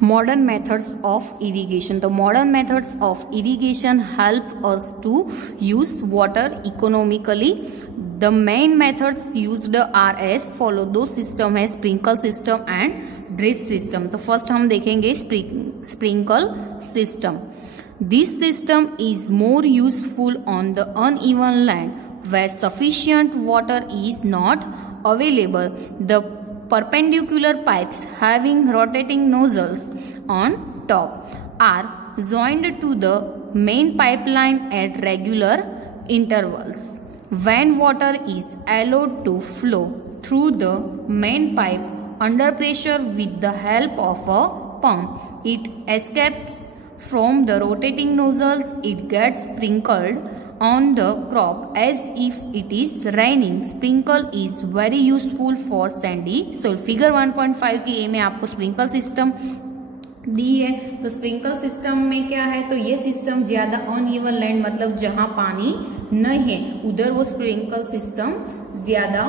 Modern methods of irrigation. The modern methods of irrigation help us to use water economically. The main methods used are as follow. दो system है, sprinkle system and drip system. तो first हम देखेंगे sprinkle system. This system is more useful on the uneven land where sufficient water is not available. The perpendicular pipes having rotating nozzles on top are joined to the main pipeline at regular intervals. When water is allowed to flow through the main pipe under pressure with the help of a pump, it escapes from the rotating nozzles. It gets sprinkled on the crop as if it is raining. Sprinkle is very useful for sandy soil. Figure 1.5 की ए में आपको sprinkle system दी है. तो sprinkle system में क्या है, तो ये सिस्टम ज्यादा अनइवन लैंड मतलब जहां पानी नहीं है उधर वो स्प्रिंकल सिस्टम ज्यादा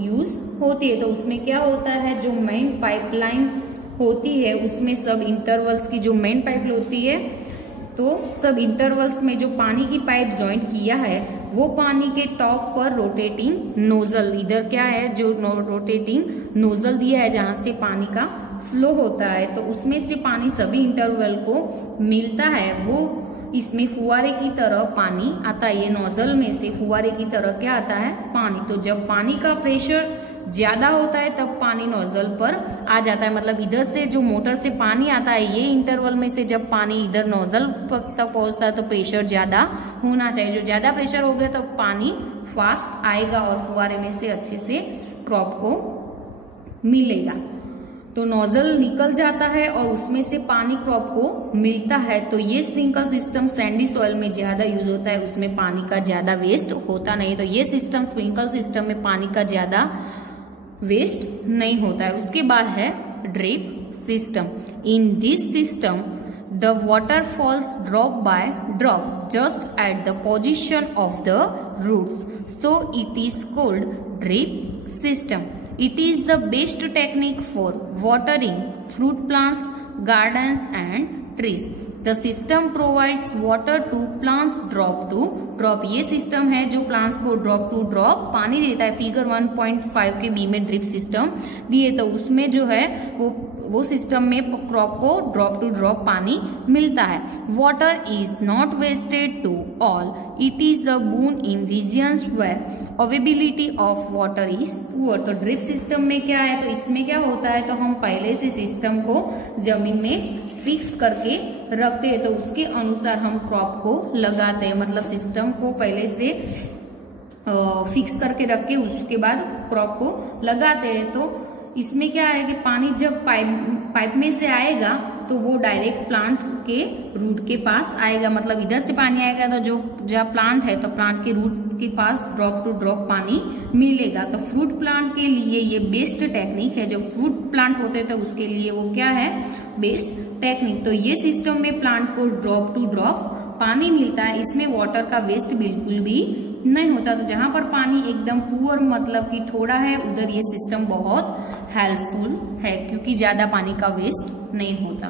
यूज होती है. तो उसमें क्या होता है, जो मेन पाइपलाइन होती है उसमें सब इंटरवल्स की जो मेन पाइप होती है, तो सब इंटरवल्स में जो पानी की पाइप ज्वाइंट किया है वो पानी के टॉप पर रोटेटिंग नोजल, इधर क्या है जो रोटेटिंग नोजल दिया है जहां से पानी का फ्लो होता है, तो उसमें से पानी सभी इंटरवल को मिलता है. वो इसमें फुवारे की तरह पानी आता है. ये नोजल में से फुवारे की तरह क्या आता है, पानी. तो जब पानी का प्रेशर ज्यादा होता है तब पानी नोजल पर आ जाता है. मतलब इधर से जो मोटर से पानी आता है, ये इंटरवल में से जब पानी इधर नोजल तक पहुंचता है तो प्रेशर ज्यादा होना चाहिए. जो ज्यादा प्रेशर हो गया तो पानी फास्ट आएगा और फुवारे में से अच्छे से क्रॉप को मिलेगा. तो नोजल निकल जाता है और उसमें से पानी क्रॉप को मिलता है. तो ये स्प्रिंकल सिस्टम सैंडी सॉइल में ज्यादा यूज होता है, उसमें पानी का ज्यादा वेस्ट होता नहीं. तो ये सिस्टम स्प्रिंकल सिस्टम में पानी का ज्यादा वेस्ट नहीं होता है. उसके बाद है drip system. In this system the water falls drop by drop just at the position of the roots, so it is called drip system. It is the best technique for watering fruit plants, gardens and trees. The system provides water to plants drop to drop. ये system है जो plants को drop to drop पानी देता है. Figure 1.5 के B में drip system दिए, तो उसमें जो है वो सिस्टम में क्रॉप को ड्रॉप टू ड्रॉप पानी मिलता है. Water is not wasted to all. It is a boon in regions where availability of water is poor. तो ड्रिप सिस्टम में क्या है, तो इसमें क्या होता है, तो हम पहले से सिस्टम को जमीन में फिक्स करके रखते हैं, तो उसके अनुसार हम क्रॉप को लगाते हैं. मतलब सिस्टम को पहले से फिक्स करके रख के उसके बाद क्रॉप को लगाते हैं. तो इसमें क्या है कि पानी जब पाइप में से आएगा तो वो डायरेक्ट प्लांट के रूट के पास आएगा. मतलब इधर से पानी आएगा तो जो जहाँ प्लांट है तो प्लांट के रूट के पास ड्रॉप टू ड्रॉप पानी मिलेगा. तो फ्रूट प्लांट के लिए ये बेस्ट टेक्निक है. जो फ्रूट प्लांट होते थे उसके लिए वो क्या है, बेस्ट टेक्निक. तो ये सिस्टम में प्लांट को ड्रॉप टू ड्रॉप पानी मिलता है. इसमें वाटर का वेस्ट बिल्कुल भी नहीं होता. तो जहां पर पानी एकदम पुअर मतलब कि थोड़ा है उधर ये सिस्टम बहुत हेल्पफुल है क्योंकि ज्यादा पानी का वेस्ट नहीं होता.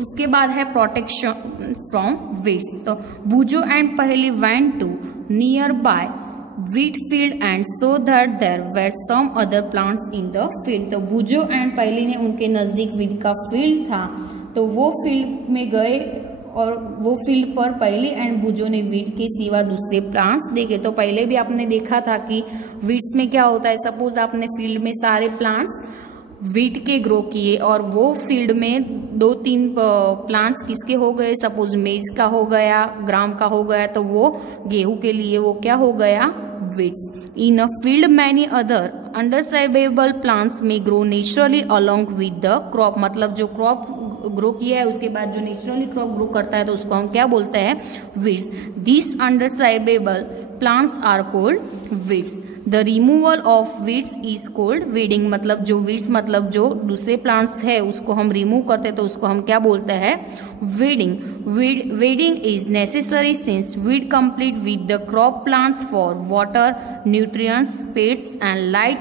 उसके बाद है प्रोटेक्शन फ्रॉम वीड्स. तो Boojho and Paheli went to nearby wheat field and saw that there were some other plants in the field. तो बुजो एंड पहली ने उनके नजदीक वीट का फील्ड था तो वो फील्ड में गए और वो फील्ड पर पहली एंड बुजो ने वीट के सिवा दूसरे प्लांट्स देखे. तो पहले भी आपने देखा था कि वीट्स में क्या होता है, सपोज आपने फील्ड में सारे प्लांट्स वीट के ग्रो किए और वो फील्ड में 2-3 प्लांट्स किसके हो गए, सपोज मेज का हो गया, ग्राम का हो गया, तो वो गेहूं के लिए वो क्या हो गया, weeds. In a field many other undesirable plants में grow naturally along with the crop. मतलब जो क्रॉप ग्रो किया है उसके बाद जो नेचुरली क्रॉप ग्रो करता है तो उसको हम क्या बोलते हैं, weeds. This undesirable plants are called weeds. The removal of weeds is called weeding. मतलब जो वीड्स मतलब जो दूसरे प्लांट्स है उसको हम रिमूव करते हैं तो उसको हम क्या बोलते हैं, weeding. Weeding is necessary since weed complete with the crop plants for water, nutrients, pets and light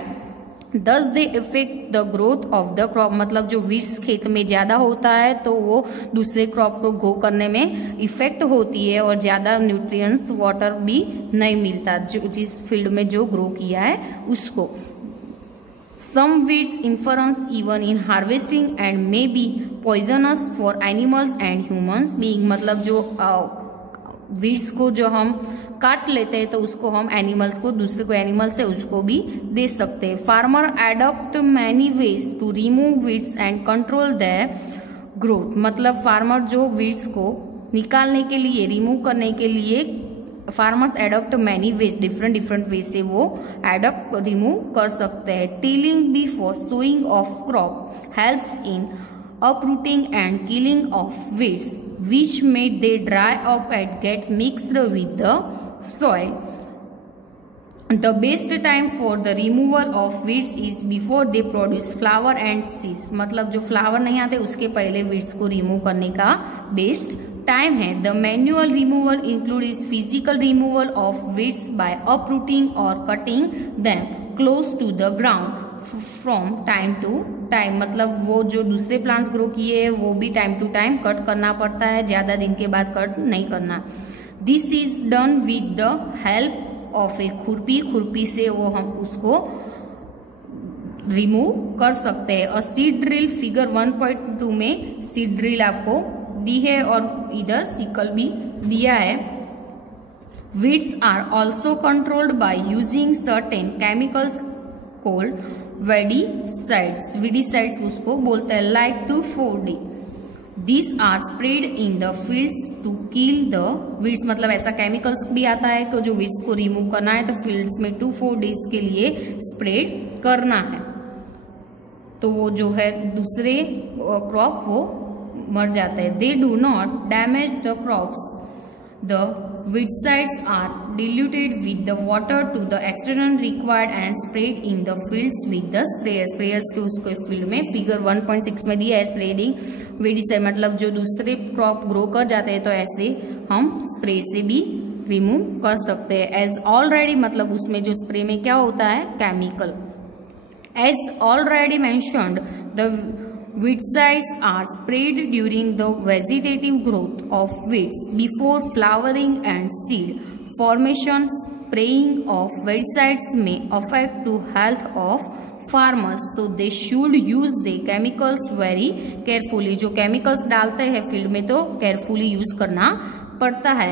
thus they affect the growth of the crop, मतलब जो वीड्स खेत में ज़्यादा होता है तो वो दूसरे क्रॉप को ग्रो करने में इफेक्ट होती है और ज़्यादा न्यूट्रिएंट्स वाटर भी नहीं मिलता जो जिस फील्ड में जो ग्रो किया है उसको। Some weeds inference even in harvesting and may be poisonous for animals and humans being, मतलब जो वीड्स को जो हम काट लेते हैं तो उसको हम एनिमल्स को, दूसरे को एनिमल से उसको भी दे सकते हैं। Farmer adopt many ways to remove weeds and control their growth, मतलब फार्मर जो वीड्स को निकालने के लिए, रिमूव करने के लिए farmers adopt many ways, different way से वो एडॉप्ट रिमूव कर सकते हैं। Tilling before sowing of crop helps in uprooting and killing of weeds which made they dry up and get mixed with the soil. The best time for the removal of weeds is before they produce flower and seeds, मतलब जो flower नहीं आते उसके पहले weeds को remove करने का best time है। The manual removal includes physical removal of weeds by uprooting or cutting them close to the ground from time to time, मतलब वो जो दूसरे प्लांट्स ग्रो किए हैं वो भी टाइम टू टाइम कट करना पड़ता है, ज़्यादा दिन के बाद कट नहीं करना। This is done with the help of a khurpi से वो हम उसको रिमूव कर सकते हैं। और सीड ड्रिल फिगर 1.2 में सीड ड्रिल आपको दी है और इधर सिकल भी दिया है। Weeds are also controlled by using certain chemicals called weedicides उसको बोलते हैं, like 2,4-D। These are sprayed in the fields to kill the weeds, मतलब ऐसा केमिकल्स भी आता है कि जो वीड्स को रिमूव करना है तो फील्ड्स में 2-4 के लिए स्प्रेड करना है, तो वो जो है दूसरे क्रॉप वो मर जाते हैं। They do not damage the crops. The weedicides are diluted with the water to the extent required and sprayed in the fields with the sprayers. sprayers के उसको फील्ड में फिगर 1.6 में दिया है। स्प्रेडिंग weedicide मतलब जो दूसरे क्रॉप ग्रो कर जाते हैं तो ऐसे हम स्प्रे से भी रिमूव कर सकते हैं। एज ऑलरेडी, मतलब उसमें जो स्प्रे में क्या होता है chemical. As already mentioned the weedicides are sprayed during the vegetative growth of weeds before flowering and seed formation. Spraying of weedicides may affect the health of farmers, so they should use the chemicals very carefully. जो chemicals डालते हैं field में तो carefully use करना पड़ता है।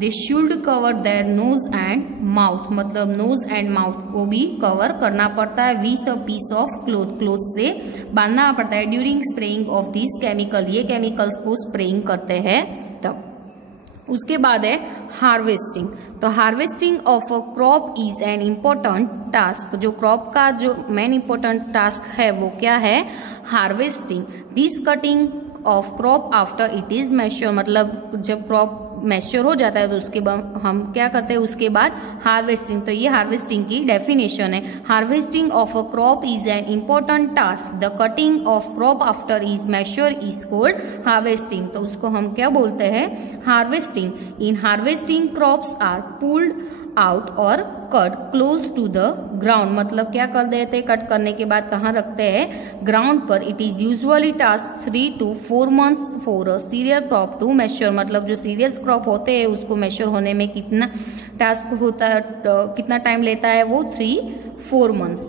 They should cover their nose and mouth, मतलब nose and mouth को भी कवर करना पड़ता है with a piece of cloth, cloth से बांधना पड़ता है। During spraying of this chemical, ये केमिकल्स को स्प्रेइंग करते हैं तब। उसके बाद है हार्वेस्टिंग। तो harvesting of a crop is an important task, जो क्रॉप का जो मेन इम्पोर्टेंट टास्क है वो क्या है, harvesting. This cutting of crop after it is mature, मतलब जब क्रॉप मैच्योर हो जाता है तो उसके बाद हम क्या करते हैं, उसके बाद हार्वेस्टिंग। तो ये हार्वेस्टिंग की डेफिनेशन है। Harvesting of a crop is an important task. The cutting of crop after is mature is called harvesting. तो उसको हम क्या बोलते हैं, harvesting. In harvesting crops are pulled out और cut close to the ground, मतलब क्या कर देते हैं, कट करने के बाद कहाँ रखते हैं, ग्राउंड पर। इट इज यूजुअली टास्क 3 to 4 months for a cereal crop to mature, मतलब जो सीरियस क्रॉप होते हैं उसको मैच्योर होने में कितना टास्क होता है, कितना टाइम लेता है वो 3-4 months।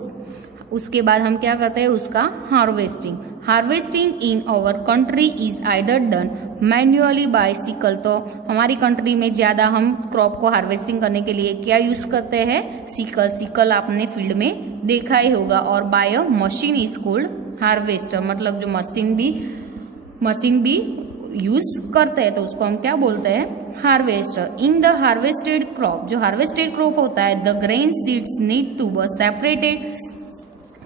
उसके बाद हम क्या करते हैं, उसका harvesting. Harvesting in our country is either done manually by sickle, तो हमारी कंट्री में ज़्यादा हम क्रॉप को हार्वेस्टिंग करने के लिए क्या यूज़ करते हैं, सिकल। सिकल आपने फील्ड में देखा ही होगा। और by a machine is called harvester, मतलब जो मशीन भी यूज़ करते हैं तो उसको हम क्या बोलते हैं, harvester. In the harvested crop, जो हार्वेस्टेड क्रॉप होता है, the grain seeds need to be separated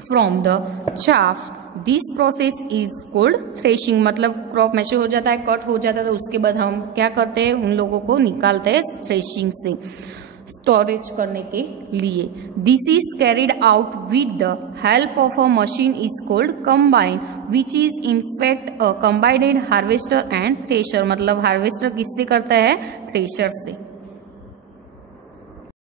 from the chaff. This process is called threshing, मतलब क्रॉप मैच्योर हो जाता है, कट हो जाता है तो उसके बाद हम क्या करते हैं, उन लोगों को निकालते हैं थ्रेशिंग से स्टोरेज करने के लिए। This is carried out with the help of a machine is called combine, which is in fact a combined harvester and thresher, मतलब हार्वेस्टर किससे करता है, थ्रेशर से।